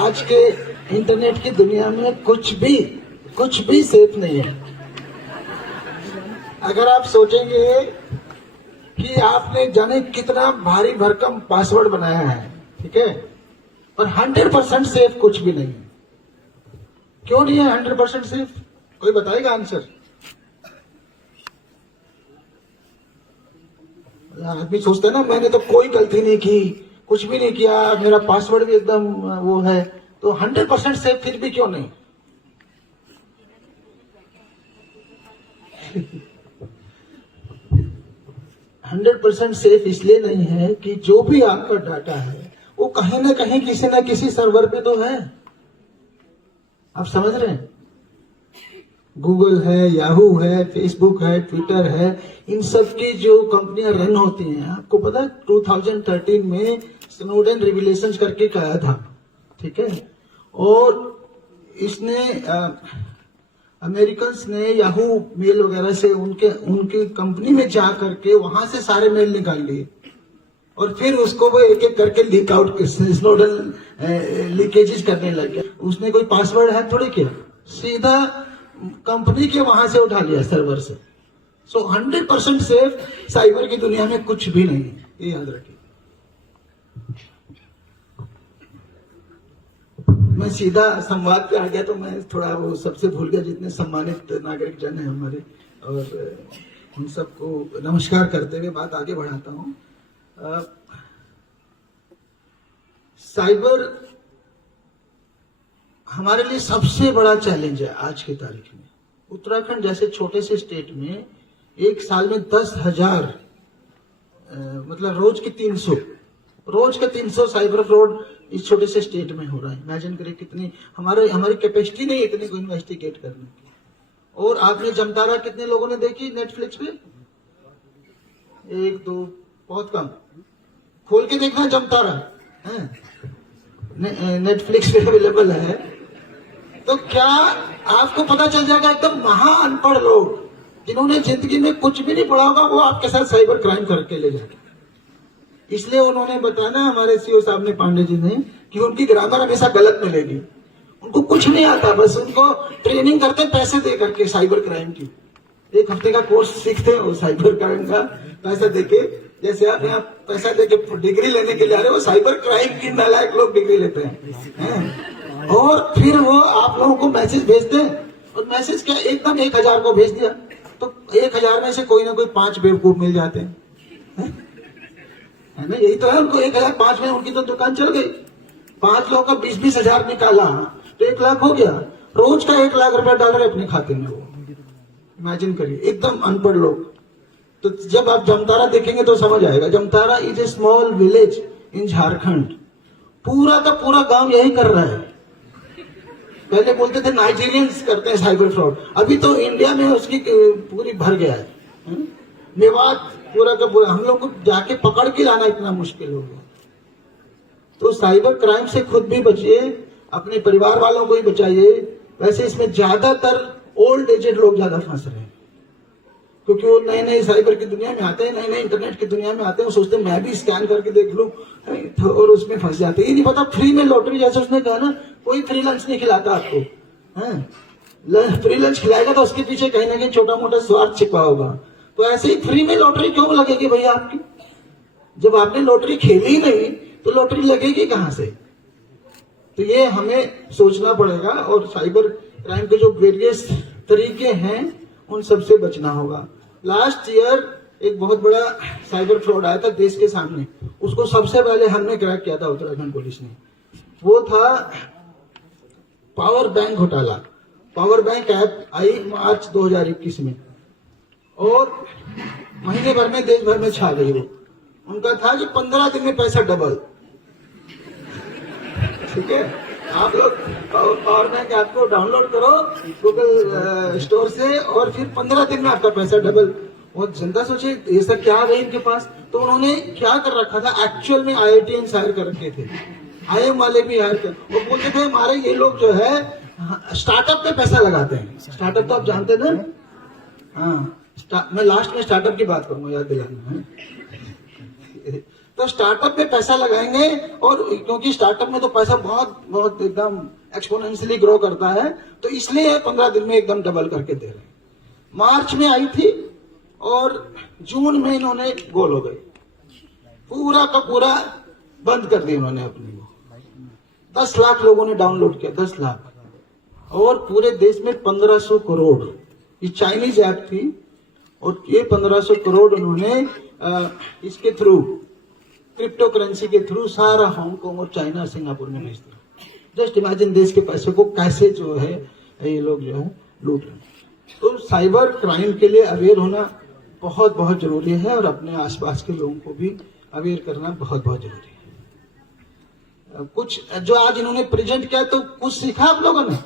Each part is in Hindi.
आज के इंटरनेट की दुनिया में कुछ भी सेफ नहीं है। अगर आप सोचेंगे कि आपने जाने कितना भारी भरकम पासवर्ड बनाया है, ठीक है, और 100% सेफ कुछ भी नहीं है। क्यों नहीं है 100% सेफ? कोई बताएगा आंसर? आदमी सोचता है ना, मैंने तो कोई गलती नहीं की, कुछ भी नहीं किया, मेरा पासवर्ड भी एकदम वो है, तो 100% सेफ फिर भी क्यों नहीं? हंड्रेड 100% सेफ इसलिए नहीं है कि जो भी आपका डाटा है वो कहीं ना कहीं किसी ना किसी सर्वर पे तो है। आप समझ रहे हैं? गूगल है, याहू है, फेसबुक है, ट्विटर है, इन सब की जो कंपनियां रन होती हैं, आपको पता है 2013 में स्नोडेन रिविलेशंस करके कहा था, ठीक है, और इसने अमेरिकन्स ने याहू मेल वगैरह से उनके कंपनी में जा करके वहां से सारे मेल निकाल लिए और फिर उसको वो एक एक करके लीक आउट, स्नोडेन लीकेजेस करने लग गया। उसने कोई पासवर्ड है थोड़ी किया, सीधा कंपनी के वहां से उठा लिया सर्वर से। सो 100% सेफ साइबर की दुनिया में कुछ भी नहीं है, ये याद रखिए। मैं सीधा संवाद पे आ गया तो मैं थोड़ा वो सबसे भूल गया, जितने सम्मानित नागरिक जन है हमारे, और उन सबको नमस्कार करते हुए बात आगे बढ़ाता हूं। साइबर हमारे लिए सबसे बड़ा चैलेंज है आज की तारीख में। उत्तराखंड जैसे छोटे से स्टेट में एक साल में 10,000 मतलब रोज के 300 साइबर फ्रॉड इस छोटे से स्टेट में हो रहा है। इमेजिन करें कितनी हमारी कैपेसिटी नहीं इतनी को इन्वेस्टिगेट करने की। और आपने जमतारा कितने लोगों ने देखी नेटफ्लिक्स पे? 1 2 बहुत कम। खोल के देखना जमतारा है, नेटफ्लिक्स पे अवेलेबल है। तो क्या आपको पता चल जाएगा एकदम महा अनपढ़ लोग जिन्होंने जिंदगी में कुछ भी नहीं पढ़ा होगा वो आपके साथ साइबर क्राइम करके ले जाएंगे। इसलिए उन्होंने बताया ना हमारे सीओ साहब ने, पांडे जी ने, कि उनकी ग्रामर हमेशा गलत मिलेगी। उनको कुछ नहीं आता, बस उनको ट्रेनिंग करते पैसे दे करके साइबर क्राइम की। 1 हफ्ते का कोर्स सीखते हो साइबर क्राइम का पैसा देके। जैसे आप यहाँ पैसा देके डिग्री लेने के लिए आ रहे हो, साइबर क्राइम की नालायक लोग डिग्री लेते हैं। और फिर वो आप लोगों को मैसेज भेजते हैं, और मैसेज क्या एकदम 1000 को भेज दिया तो 1000 में से कोई ना कोई 5 बेवकूफ मिल जाते हैं, है ना? यही तो है। उनको 1005 में उनकी तो दुकान चल गई। 5 लोगों का 20-20 हजार निकाला तो 1 लाख हो गया। रोज का 1 लाख रुपया डाल रहे अपने खाते में। वो इमेजिन करिए, एकदम अनपढ़ लोग। तो जब आप जमतारा देखेंगे तो समझ आएगा। Jamtara is a small village in Jharkhand. पूरा का पूरा गांव यही कर रहा है। पहले बोलते थे नाइजीरियंस करते हैं साइबर फ्रॉड, अभी तो इंडिया में उसकी पूरी भर गया है। मेवात पूरा का पूरा, हम लोग को जाके पकड़ के लाना इतना मुश्किल हो गया। तो साइबर क्राइम से खुद भी बचिए, अपने परिवार वालों को भी बचाइए। वैसे इसमें ज्यादातर ओल्ड एजेड लोग ज्यादा फंस रहे हैं, क्योंकि वो नए नए साइबर की दुनिया में आते हैं, नए नए इंटरनेट की दुनिया में आते हैं। वो सोचते हैं मैं भी स्कैन करके देख लूं, और उसमें फंस जाते हैं। ये नहीं पता फ्री में लॉटरी, जैसे उसने कहा ना, कोई फ्री लंच नहीं खिलाता आपको। फ्री लंच खिलाएगा तो उसके पीछे कहीं ना कहीं छोटा मोटा स्वार्थ छिपा होगा। तो ऐसे ही फ्री में लॉटरी क्यों लगेगी भैया आपकी? जब आपने लॉटरी खेली नहीं तो लॉटरी लगेगी कहां से? तो ये हमें सोचना पड़ेगा। और साइबर क्राइम के जो वेरियस तरीके हैं उन सबसे बचना होगा। लास्ट ईयर एक बहुत बड़ा साइबर फ्रॉड आया था देश के सामने, उसको सबसे पहले हमने क्रैक किया था उत्तराखंड पुलिस ने। वो था पावर बैंक घोटाला। पावर बैंक ऐप आई मार्च 2021 में, और महीने भर में देश भर में छा गई। वो उनका था कि 15 दिन में पैसा डबल। ठीक है, आप लोग पावर बैंक ऐप को डाउनलोड करो गूगल स्टोर से, और फिर 15 दिन में आपका पैसा डबल। और जनता सोचे ये सब क्या है इनके पास। तो उन्होंने क्या कर रखा था, एक्चुअल में IITians हायर कर रखे थे, IIM वाले भी हायर कर। वो बोलते थे हमारे ये लोग जो है स्टार्टअप पे पैसा लगाते हैं। स्टार्टअप तो आप जानते थे। हाँ, मैं लास्ट में स्टार्टअप की बात करूंगा, याद दिलाना है। तो स्टार्टअप में पैसा लगाएंगे, और क्योंकि स्टार्टअप में तो पैसा बहुत बहुत एकदम एक्सपोनेंशियली ग्रो करता है, तो इसलिए 15 दिन में एकदम डबल करके दे रहे हैं। मार्च में आई थी और जून में इन्होंने गोल हो गए, पूरा का पूरा बंद कर दिया इन्होंने अपनी वो। 10 लाख लोगों ने डाउनलोड किया, 10 लाख, और पूरे देश में 1500 करोड़। ये चाइनीज ऐप थी और ये 1500 करोड़ उन्होंने इसके थ्रू, क्रिप्टो करेंसी के थ्रू सारा हांगकांग और चाइना सिंगापुर में भेज दिया। जस्ट इमेजिन देश के पैसे को कैसे जो है ये लोग जो है लूट रहे हैं। तो साइबर क्राइम के लिए अवेयर होना बहुत बहुत जरूरी है, और अपने आसपास के लोगों को भी अवेयर करना बहुत बहुत जरूरी है। कुछ जो आज इन्होंने प्रेजेंट किया तो कुछ सीखा आप लोगों ने।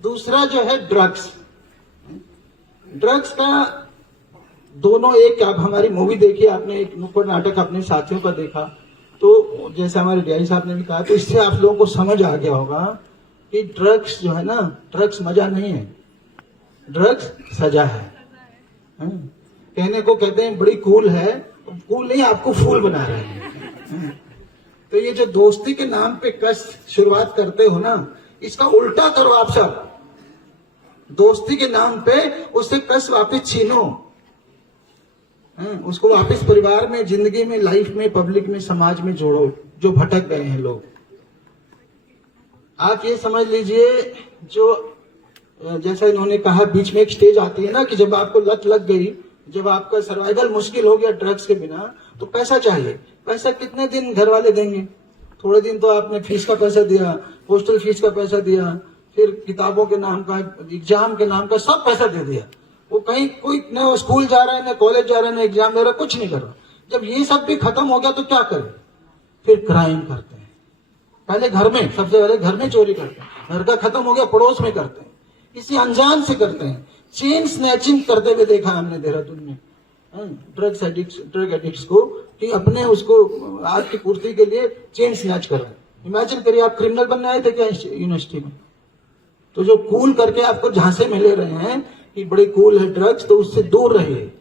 दूसरा जो है ड्रग्स का दोनों एक, आप हमारी मूवी देखी आपने, एक नुक्कड़ नाटक अपने साथियों का देखा, तो जैसे हमारे डीआई साहब ने भी कहा, तो इससे आप लोगों को समझ आ गया होगा कि ड्रग्स जो है ना, ड्रग्स मजा नहीं है, ड्रग्स सजा है। कहने को कहते हैं बड़ी कूल है, कूल नहीं, आपको फूल बना रहे हैं। तो ये जो दोस्ती के नाम पे कष्ट शुरुआत करते हो ना, इसका उल्टा करो आप सब। दोस्ती के नाम पे उससे कष्ट वापस छीनो, उसको वापस परिवार में, जिंदगी में, लाइफ में, पब्लिक में, समाज में जोड़ो, जो भटक गए हैं लोग। आप ये समझ लीजिए, जो जैसा इन्होंने कहा, बीच में एक स्टेज आती है ना कि जब आपको लत लग गई, जब आपका सर्वाइवल मुश्किल हो गया ड्रग्स के बिना, तो पैसा चाहिए। पैसा कितने दिन घर वाले देंगे? थोड़े दिन तो आपने फीस का पैसा दिया, हॉस्टल फीस का पैसा दिया, फिर किताबों के नाम का, एग्जाम के नाम का, सब पैसा दे दिया। वो कहीं कोई न स्कूल जा रहा है, न कॉलेज जा रहा है, न एग्जाम दे रहा है, कुछ नहीं कर रहा। जब ये सब भी खत्म हो गया तो क्या करें? फिर क्राइम करते हैं। पहले घर में, सबसे पहले घर में चोरी करते हैं, घर का खत्म हो गया पड़ोस में करते हैं, किसी अनजान से करते हैं। चेन स्नैचिंग करते हुए देखा हमने देहरादून में ड्रग एडिक्ट्स को, कि अपने उसको आज की पूर्ति के लिए चेन स्नैच कर रहे हैं। इमेजिन करिए, आप क्रिमिनल बनने आए थे क्या यूनिवर्सिटी में? तो जो कूल करके आपको झांसे में ले रहे हैं कि बड़ी कूल है ड्रग्स, तो उससे दूर रहिए।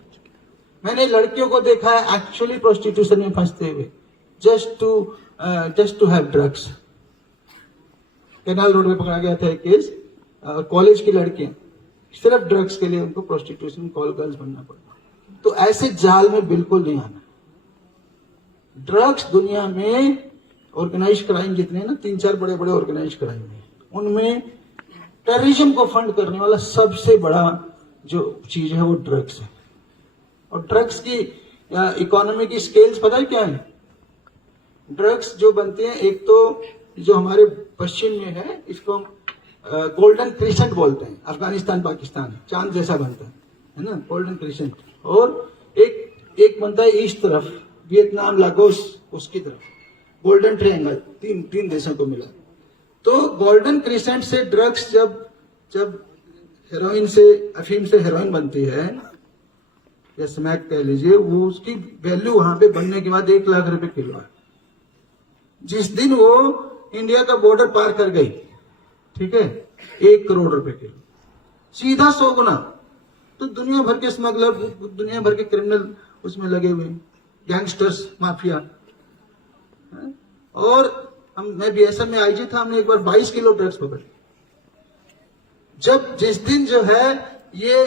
मैंने लड़कियों को देखा है एक्चुअली प्रोस्टिट्यूशन में फंसते हुए, just to have drugs. Canal road में पकड़ा गया था एक केस, कॉलेज की लड़कियां सिर्फ ड्रग्स के लिए उनको प्रोस्टिट्यूशन कॉल गर्ल्स बनना पड़ा। तो ऐसे जाल में बिल्कुल नहीं आना। ड्रग्स दुनिया में ऑर्गेनाइज क्राइम जितने हैं ना, 3-4 बड़े बड़े ऑर्गेनाइज क्राइम है, उनमें टेररिज्म को फंड करने वाला सबसे बड़ा जो चीज है वो ड्रग्स है। और ड्रग्स की इकोनॉमी की स्केल्स पता है क्या है? ड्रग्स जो बनते हैं, एक तो जो हमारे पश्चिम में है, इसको हम गोल्डन क्रिसेंट बोलते हैं, अफगानिस्तान पाकिस्तान, चांद जैसा बनता है ना, गोल्डन क्रिसेंट। और एक बनता है ईस्ट तरफ, वियतनाम, लागोस, उसकी तरफ गोल्डन ट्रायंगल, तीन देशों को मिला। तो गोल्डन क्रिसेंट से ड्रग्स जब हेरोइन से, अफीम से हेरोइन बनती है, या स्मैक कह लीजिए, वो उसकी वैल्यू वहां पे बनने के बाद 1 लाख रुपए किलो है। जिस दिन वो इंडिया का बॉर्डर पार कर गई, ठीक है, 1 करोड़ रुपए किलो, सीधा 100 गुना। तो दुनिया भर के स्मगलर, दुनिया भर के क्रिमिनल उसमें लगे हुए, गैंगस्टर्स, माफिया। और मैं बीएसएफ में आईजी था, हमने एक बार 22 किलो ड्रग्स पकड़े। जिस दिन जो है ये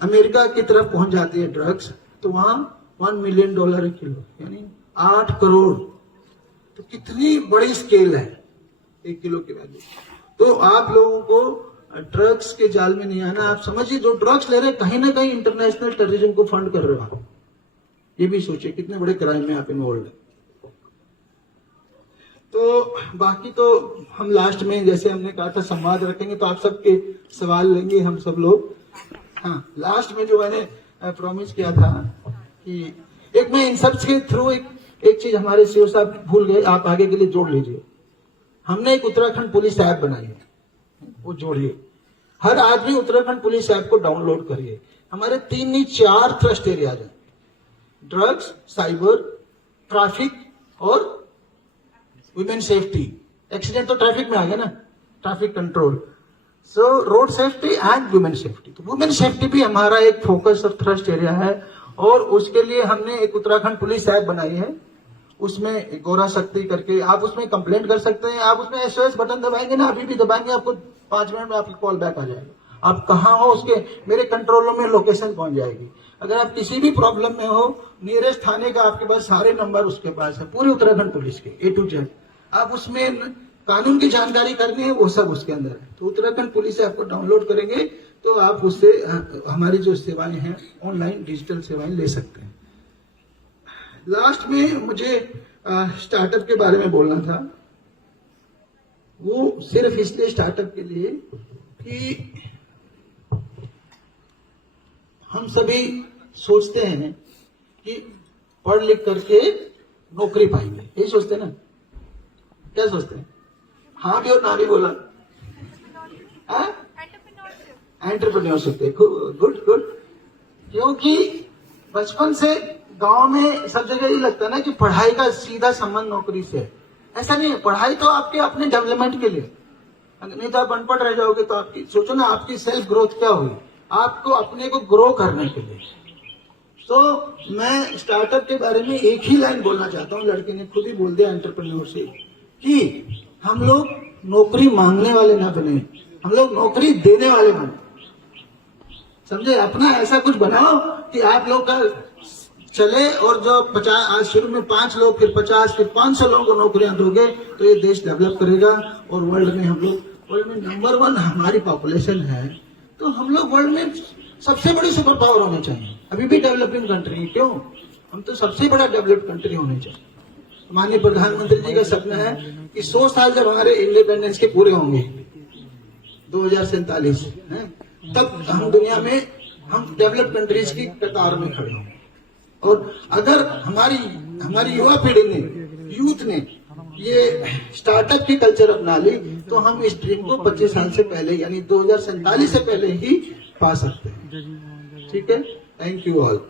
अमेरिका की तरफ पहुंच जाती है ड्रग्स, तो वहां $1 मिलियन किलो, यानी 8 करोड़। तो कितनी बड़ी स्केल है 1 किलो की वैल्यू। तो आप लोगों को ड्रग्स के जाल में नहीं आना। आप समझिए, जो ड्रग्स ले रहे हैं कहीं ना कहीं इंटरनेशनल टेररिज्म को फंड कर रहे हो आप। ये भी सोचिए कितने बड़े क्राइम में आप इन्वॉल्व है। तो बाकी तो हम लास्ट में, जैसे हमने कहा था, संवाद रखेंगे, तो आप सबके सवाल लेंगे हम सब लोग। हाँ, लास्ट में जो मैंने प्रॉमिस किया था कि एक मैं इन सब के थ्रू एक चीज हमारे सीओ साहब भूल गए, आप आगे के लिए जोड़ लीजिए। हमने एक उत्तराखंड पुलिस ऐप बनाई है, वो जोड़िए। हर आदमी उत्तराखंड पुलिस ऐप को डाउनलोड करिए। हमारे 3 नहीं 4 थ्रस्ट एरियाज हैं, ड्रग्स, साइबर, ट्रैफिक और वुमेन सेफ्टी। एक्सीडेंट तो ट्रैफिक में आ गया ना, traffic control. So road safety and women safety. तो वुमेन सेफ्टी भी हमारा एक फोकस और थ्रस्ट एरिया है। और उसके लिए हमने एक उत्तराखंड पुलिस ऐप बनाई है, उसमें गौरा शक्ति करके आप उसमें कंप्लेंट कर सकते हैं। आप उसमें SOS बटन दबाएंगे ना, अभी भी दबाएंगे, आपको 5 मिनट में आपकी कॉल बैक आ जाएगा। आप कहाँ हो उसके मेरे कंट्रोल रूम में लोकेशन पहुंच जाएगी। अगर आप किसी भी प्रॉब्लम में हो, नियरेस्ट थाने का आपके पास सारे नंबर उसके पास है, पूरे उत्तराखंड पुलिस के A to Z। आप उसमें कानून की जानकारी करनी है, वो सब उसके अंदर है। तो उत्तराखंड पुलिस ऐप को डाउनलोड करेंगे तो आप उससे हमारी जो सेवाएं हैं, ऑनलाइन डिजिटल सेवाएं ले सकते हैं। लास्ट में मुझे स्टार्टअप के बारे में बोलना था। वो सिर्फ इसलिए स्टार्टअप के लिए कि हम सभी सोचते हैं कि पढ़ लिख करके नौकरी पाएंगे, यही सोचते हैं ना? क्या सोचते हैं? हाँ भी और ना भी बोला। Entrepreneurship, good good. क्योंकि बचपन से गांव में सब जगह ये लगता है ना कि पढ़ाई का सीधा संबंध नौकरी से है। ऐसा नहीं है, पढ़ाई तो आपके अपने डेवलपमेंट के लिए, नहीं तो आप अनपढ़ रह जाओगे तो आपकी सोचो ना, आपकी सेल्फ ग्रोथ क्या हुई, आपको अपने को ग्रो करने के लिए। तो मैं स्टार्टअप के बारे में एक ही लाइन बोलना चाहता हूँ, लड़के ने खुद ही बोल दिया एंटरप्रेन्योरशिप, कि हम लोग नौकरी मांगने वाले ना बने, हम लोग नौकरी देने वाले बने। समझे? अपना ऐसा कुछ बनाओ कि आप लोग का चले, और जो 50 आज शुरू में 5 लोग, फिर 50, फिर 500 लोगों को नौकरियां दोगे तो ये देश डेवलप करेगा। और वर्ल्ड में हम लोग, वर्ल्ड में नंबर 1 हमारी पॉपुलेशन है, तो हम लोग वर्ल्ड में सबसे बड़ी सुपर पावर होने चाहिए। अभी भी डेवलपिंग कंट्री, क्यों? हम तो सबसे बड़ा डेवलप्ड कंट्री होने चाहिए। माननीय प्रधानमंत्री जी का सपना है कि 100 साल जब हमारे इंडिपेंडेंस के पूरे होंगे 2047 है, तब हम दुनिया में हम डेवलप्ड कंट्रीज की कतार में खड़े होंगे। और अगर हमारी युवा पीढ़ी ने, यूथ ने ये स्टार्टअप की कल्चर अपना ली, तो हम इस ड्रीम को 25 साल से पहले, यानी 2047 से पहले ही पा सकते हैं। ठीक है? Thank you all.